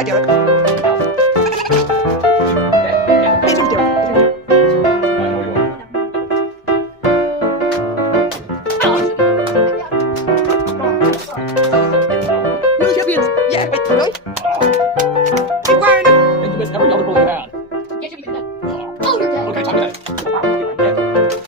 Yeah, Derek. Hey, it's Derek. Really champions! Yeah, wait, really? Keep firing! And you missed every other bullet you had.